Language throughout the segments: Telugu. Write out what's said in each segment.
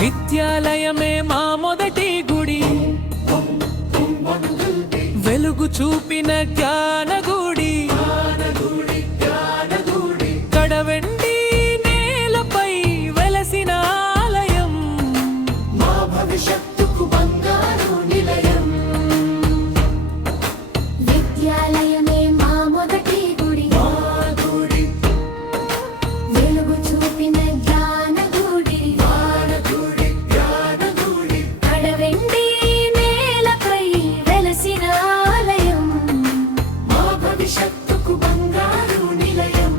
విద్యాలయమే మా మొదటి గుడి, వెలుగు చూపిన జ్ఞానగుడి, కడవెండి నేలపై వెలసిన ఆలయం, మా భవిష్యత్తుకు బంగారు నిలయం. విద్యాలయమే మా మొదటి గుడి, వెలుగు చూపిన జ్ఞానగుడి, కడవెండి నేలపై వెలసిన ఆలయం, మా భవిష్యత్తుకు బంగారు నిలయం.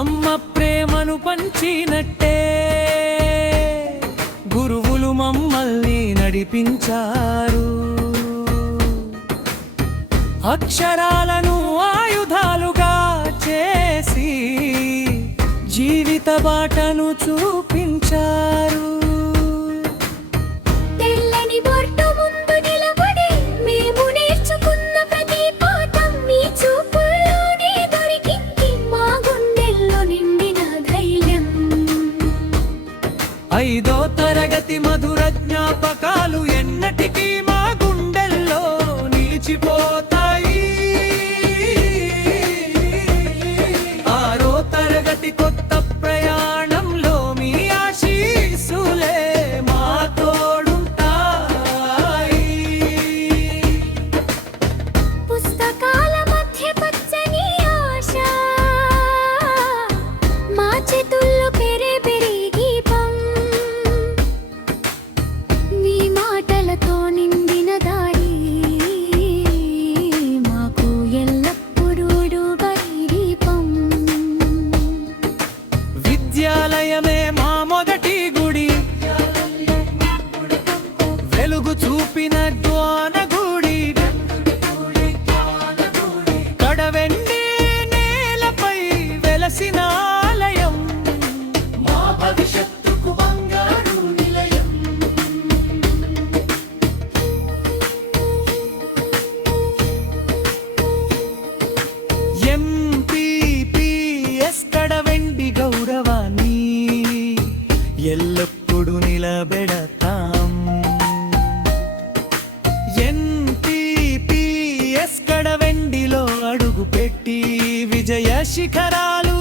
అమ్మ ప్రేమను పంచినట్టే గురువులు మమ్మల్ని నడిపించారు. అక్షరాలను ఆయుధాలుగా చేసి జీవిత బాటను చూపించారు. తెల్లని బొట్టు ముందు నిలబడి మేము నేర్చుకున్న ప్రతి పాఠం మీ చూపుల్లోనే దొరికింది, మా గుండెల్లో నిండిన ధైర్యం. 5వ తరగతి మధుర జ్ఞాపకాలు ఎన్నటికీ మా గుండెల్లో నిలిచిపోతాయి. 6వ తరగతి కొత్త ప్రయాణంలో మీ ఆశీస్సులే మా తోడుంటాయి. పుస్తకాల మధ్య పచ్చని ఆశ, మా చేతుల్లో పెరిగి దీపం, మీ మాటలతో నిండిన దారి, మాకు ఎల్లప్పుడూ దీపం. విద్యాలయమే మా మొదటి గుడి, వెలుగు చూపిన జ్ఞానగుడి, కడవెండి నేలపై వెలసిన ఆలయం, మా భవిష్యత్తుకు బంగారు నిలయం. ఎంపీపీఎస్ కడవెండి గౌరవాన్ని ఎల్లప్పుడూ నిలబెడతాం. ఎన్టీపీఎస్ కడవెండిలో అడుగు పెట్టి విజయ శిఖరాలు